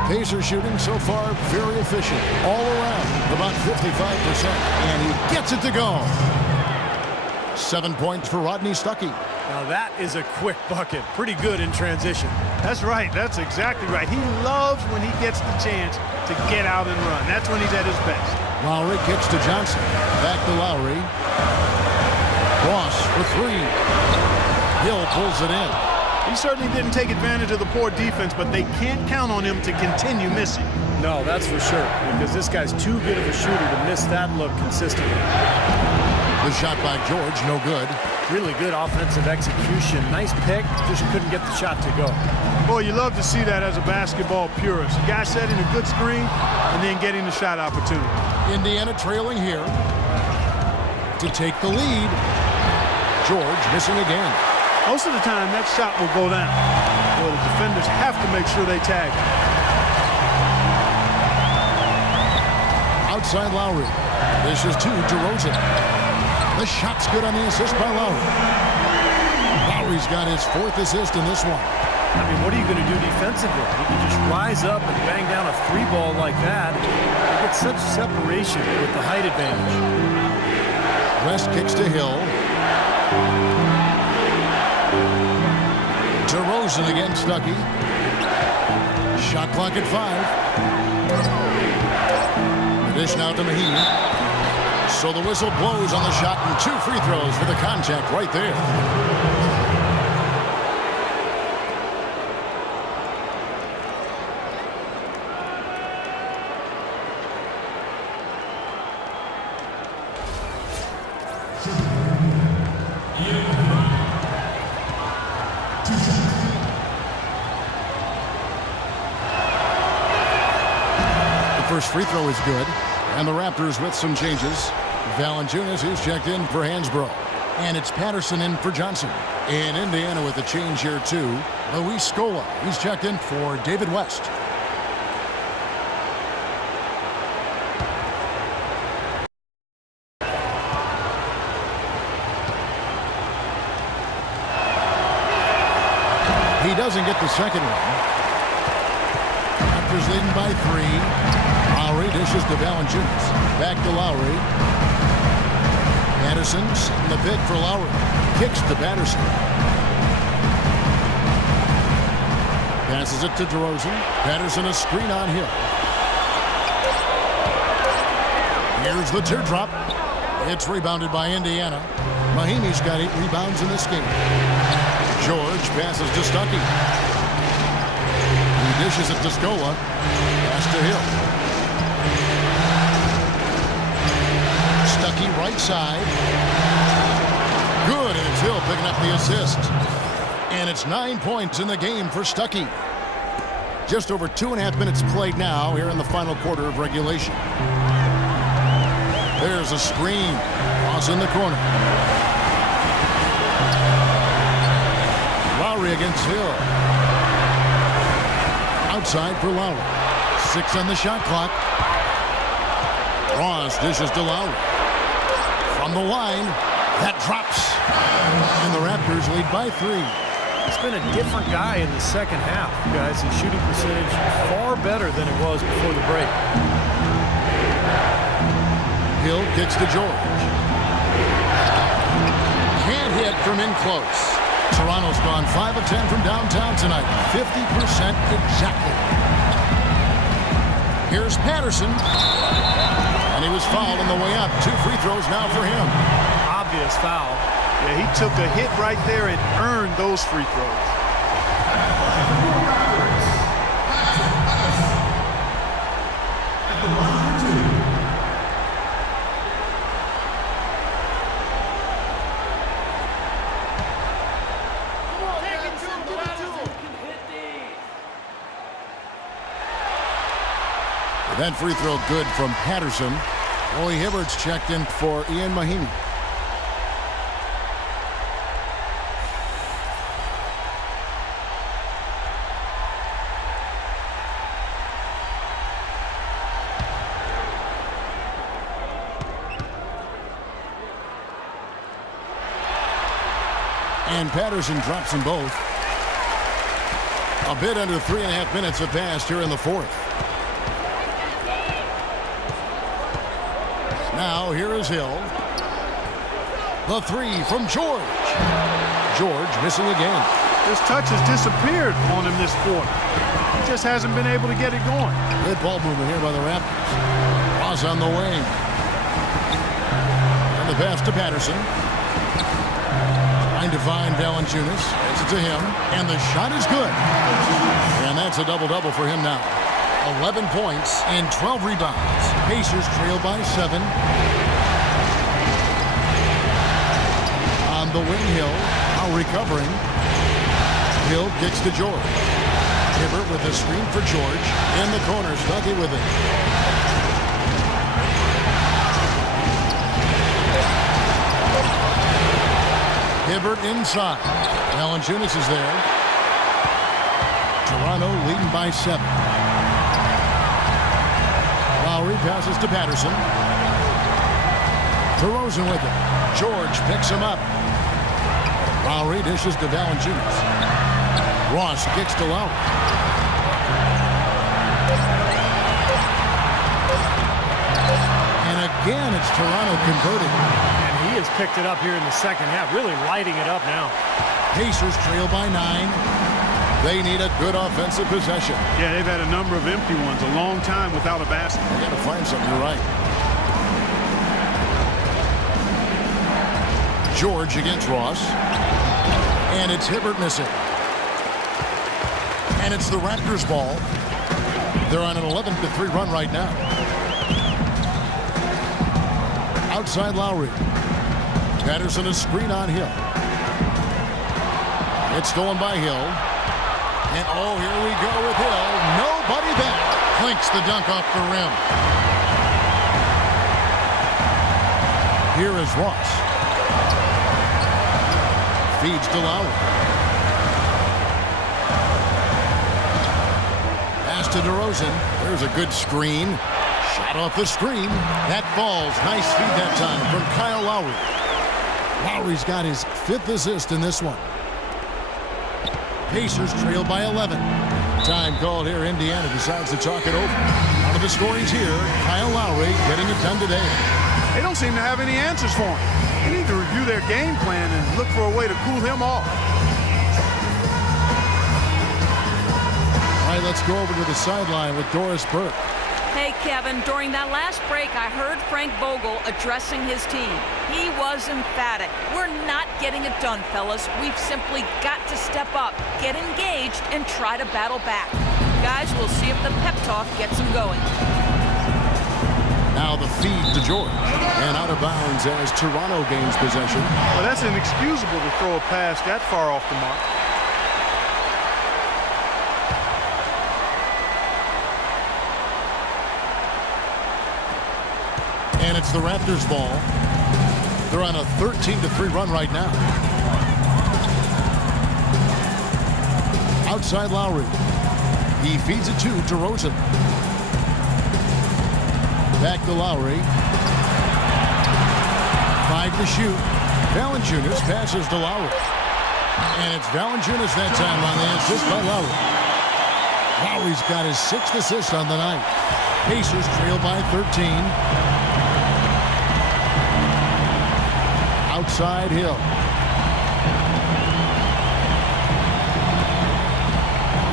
Pacers shooting so far very efficient. All around, about 55%. And he gets it to go. 7 points for Rodney Stuckey. Now that is a quick bucket. Pretty good in transition. That's right. That's exactly right. He loves when he gets the chance to get out and run. That's when he's at his best. Lowry kicks to Johnson. Back to Lowry. Ross for 3. Hill pulls it in. He certainly didn't take advantage of the poor defense, but they can't count on him to continue missing. No, that's for sure, because this guy's too good of a shooter to miss that look consistently. The shot by George, no good. Really good offensive execution. Nice pick, just couldn't get the shot to go. Boy, you love to see that as a basketball purist. A guy setting a good screen and then getting the shot opportunity. Indiana trailing here to take the lead. George missing again. Most of the time, that shot will go down. Well, the defenders have to make sure they tag it. Outside Lowry. This is to DeRozan. The shot's good on the assist by Lowry. Lowry's got his 4th assist in this one. I mean, what are you going to do defensively? You can just rise up and bang down a 3-ball like that. You get such separation with the height advantage. West kicks to Hill. DeRozan against Stuckey. Shot clock at 5. The dish now to Mahinmi. So the whistle blows on the shot and 2 free throws for the contact right there. First free throw is good, and the Raptors with some changes. Valanciunas, who's checked in for Hansbrough, and it's Patterson in for Johnson. In Indiana with a change here too, Luis Scola, he's checked in for David West. He doesn't get the second one. Raptors leading by 3. Lowry dishes to Valanciunas. Back to Lowry. Patterson setting the pick for Lowry. Kicks to Patterson. Passes it to DeRozan. Patterson a screen on Hill. Here's the teardrop. It's rebounded by Indiana. Mahinmi's got 8 rebounds in this game. George passes to Stuckey. He dishes it to Scola. Pass to Hill. Stuckey right side. Good, and it's Hill picking up the assist. And it's 9 points in the game for Stuckey. Just over 2.5 minutes played now here in the final quarter of regulation. There's a screen. Cross in the corner. Lowry against Hill. Outside for Lowry. 6 on the shot clock. Ross dishes to Lowry. From the line, that drops. And the Raptors lead by 3. It's been a different guy in the second half, guys. His shooting percentage far better than it was before the break. Hill kicks to George. Can't hit from in close. Toronto's gone 5 of 10 from downtown tonight. 50% exactly. Here's Patterson. And he was fouled on the way up. 2 free throws now for him. Obvious foul. Yeah, he took a hit right there and earned those free throws. That free throw good from Patterson. Roy Hibbert's checked in for Ian Mahinmi. And Patterson drops them both. A bit under 3.5 minutes have passed here in the fourth. Now here is Hill. The three from George. George missing again. His touch has disappeared on him this quarter. He just hasn't been able to get it going. Good ball movement here by the Raptors. Ross on the wing. And the pass to Patterson. Trying to find Valanciunas. It's to him. And the shot is good. And that's a double-double for him now. 11 points and 12 rebounds. Pacers trail by 7. On the wing, Hill. Now recovering. Hill kicks to George. Hibbert with a screen for George. In the corner, Stuckey with it. Hibbert inside. Valanciunas is there. Toronto leading by 7. Lowry passes to Patterson. DeRozan with it. George picks him up. Lowry dishes to Valanciunas. Ross kicks to Lowry. And again, it's Toronto converting. And he has picked it up here in the second half, really lighting it up now. Pacers trail by 9. They need a good offensive possession. Yeah, they've had a number of empty ones, a long time without a basket. They got to find something, you're right. George against Ross. And it's Hibbert missing. And it's the Raptors ball. They're on an 11-3 run right now. Outside Lowry. Patterson a screen on Hill. It's stolen by Hill. And oh, here we go with Hill. Nobody back. Clinks the dunk off the rim. Here is Ross. Feeds to Lowry. Pass to DeRozan. There's a good screen. Shot off the screen. That falls. Nice feed that time from Kyle Lowry. Lowry's got his 5th assist in this one. Pacers trail by 11. Time called here. Indiana decides to talk it over. Out of the scorings here, Kyle Lowry getting it done today. They don't seem to have any answers for him. They need to review their game plan and look for a way to cool him off. All right, let's go over to the sideline with Doris Burke. Hey, Kevin, during that last break, I heard Frank Vogel addressing his team. He was emphatic. We're not getting it done, fellas. We've simply got to step up, get engaged, and try to battle back. Guys, we'll see if the pep talk gets them going. Now the feed to George. And out of bounds as Toronto gains possession. Well, that's inexcusable to throw a pass that far off the mark. And it's the Raptors ball. They're on a 13-3 run right now. Outside Lowry. He feeds it to DeRozan. Back to Lowry. 5 to shoot. Valanciunas passes to Lowry. And it's Valanciunas that time on the assist by Lowry. Lowry's got his 6th assist on the night. Pacers trail by 13. Outside Hill.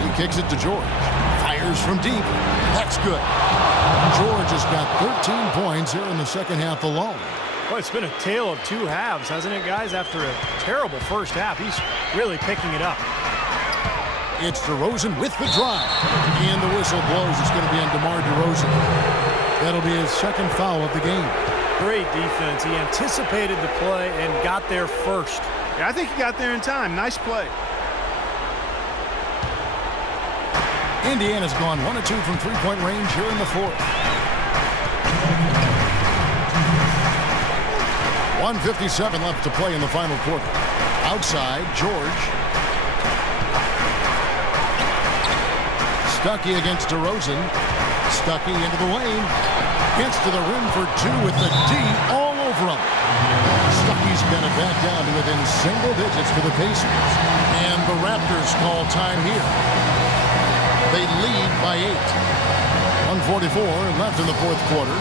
He kicks it to George. Fires from deep. That's good. George has got 13 points here in the second half alone. Well, it's been a tale of 2 halves, hasn't it, guys? After a terrible first half, he's really picking it up. It's DeRozan with the drive. And the whistle blows. It's going to be on DeMar DeRozan. That'll be his 2nd foul of the game. Great defense. He anticipated the play and got there first. Yeah, I think he got there in time. Nice play. Indiana's gone 1 of 2 from three-point range here in the fourth. 1:57 left to play in the final quarter. Outside, George. Stuckey against DeRozan. Stuckey into the lane. Gets to the rim for 2 with the D all over him. Stuckey's got it back down to within single digits for the Pacers. And the Raptors call time here. They lead by 8. 1:44 left in the fourth quarter.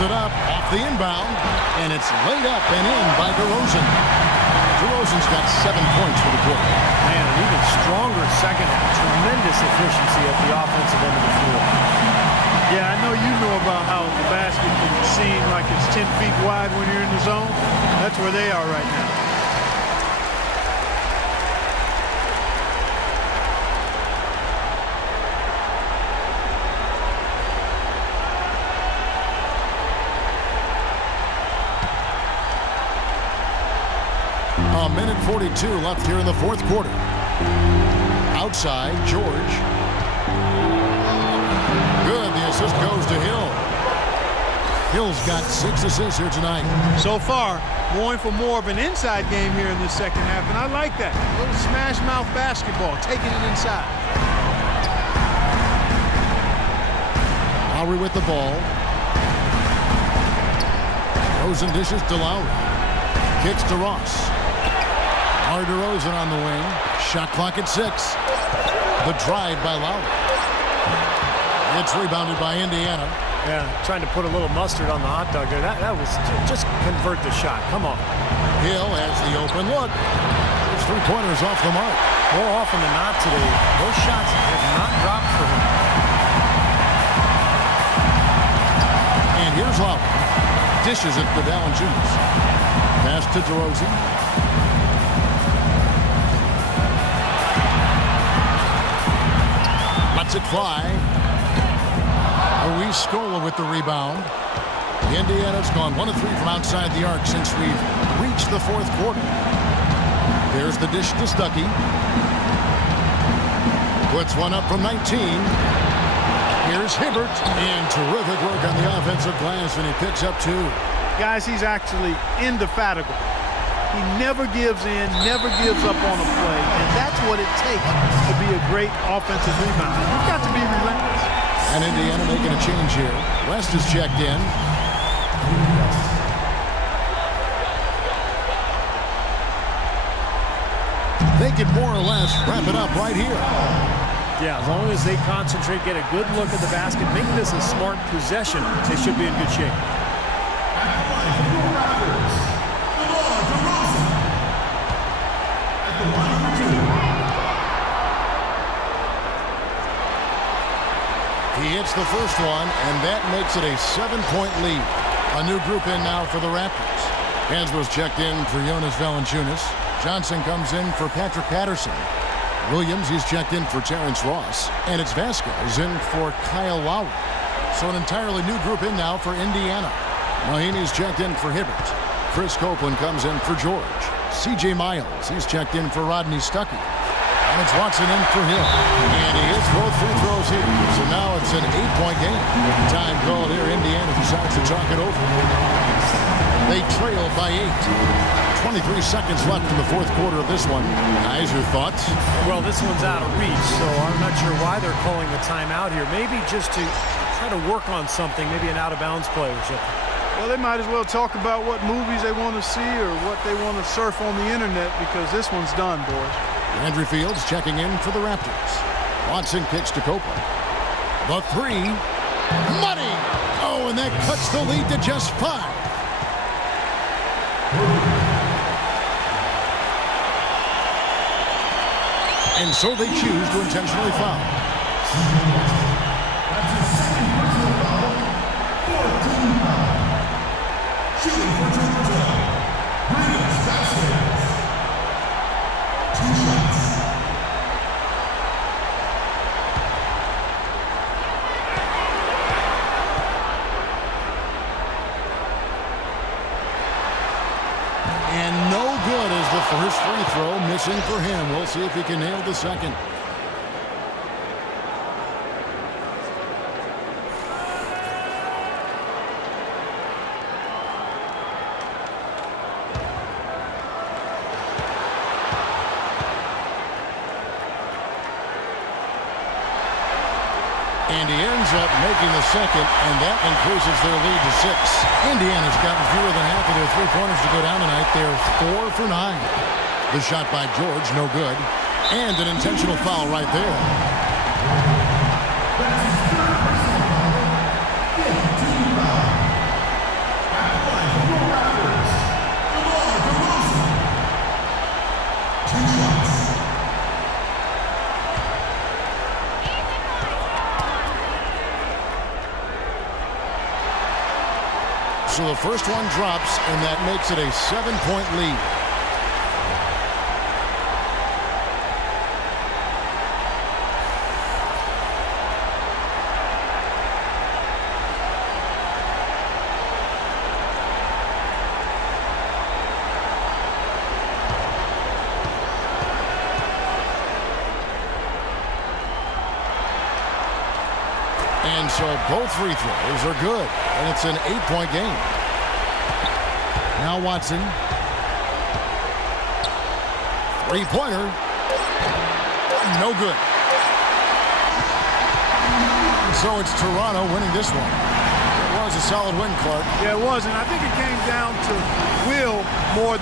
It up off the inbound, and it's laid up and in by DeRozan. DeRozan's got 7 points for the quarter. Man, an even stronger second half. Tremendous efficiency at the offensive end of the floor. Yeah, I know you know about how the basket can seem like it's 10 feet wide when you're in the zone. That's where they are right now. A minute 42 left here in the fourth quarter. Outside, George. Good. The assist goes to Hill. Hill's got 6 assists here tonight. So far, going for more of an inside game here in this second half, and I like that. A little smash mouth basketball, taking it inside. Lowry with the ball. Rosen dishes to Lowry. Kicks to Ross. DeRozan on the wing. Shot clock at 6. The drive by Lowry. It's rebounded by Indiana. Yeah, trying to put a little mustard on the hot dog there. That was just convert the shot. Come on. Hill has the open look. There's 3-pointers off the mark. More often than not today, those shots have not dropped for him. And here's Lowry. Dishes it to Valanciunas. Pass to DeRozan. Lets it fly. Luis Scola with the rebound. Indiana's gone 1 of 3 from outside the arc since we've reached the fourth quarter. There's the dish to Stuckey. Puts one up from 19. Here's Hibbert. And terrific work on the offensive glass, and he picks up 2. Guys, he's actually indefatigable. He never gives in, never gives up on a play, and that's what it takes to be a great offensive rebounder. You've got to be relentless. And Indiana making a change here. West is checked in. They can more or less wrap it up right here. Yeah, as long as they concentrate, get a good look at the basket, make this a smart possession, they should be in good shape. He hits the first one, and that makes it a 7-point lead. A new group in now for the Raptors. Hansbrough's checked in for Jonas Valanciunas. Johnson comes in for Patrick Patterson. Williams, he's checked in for Terrence Ross. And it's Vasquez in for Kyle Lowry. So an entirely new group in now for Indiana. Mahinmi's checked in for Hibbert. Chris Copeland comes in for George. C.J. Miles, he's checked in for Rodney Stuckey. And it's Watson in for Hill. And he hits both free throws here. So now it's an 8-point game. Time called here. Indiana decides to talk it over. They trail by 8. 23 seconds left in the fourth quarter of this one. Guys, your thoughts? Well, this one's out of reach, so I'm not sure why they're calling the timeout here. Maybe just to try to work on something, maybe an out-of-bounds play or something. Well, they might as well talk about what movies they want to see or what they want to surf on the internet, because this one's done, boys. Andrew Fields checking in for the Raptors. Watson kicks to Copeland. The 3. Money! Oh, and that cuts the lead to just 5. And so they choose to intentionally foul. And no good as the first free throw missing for him. We'll see if he can nail the second. And he ends up making the second, and that increases their lead to 6. Indiana's gotten fewer than half of their three-pointers to go down tonight. They're 4 for 9. The shot by George, no good. And an intentional foul right there. So the first one drops, and that makes it a 7-point lead. And so both free throws are good, and it's an 8-point game. Now Watson. Three-pointer. No good. So it's Toronto winning this one. It was a solid win, Clark. Yeah, it was, and I think it came down to will more than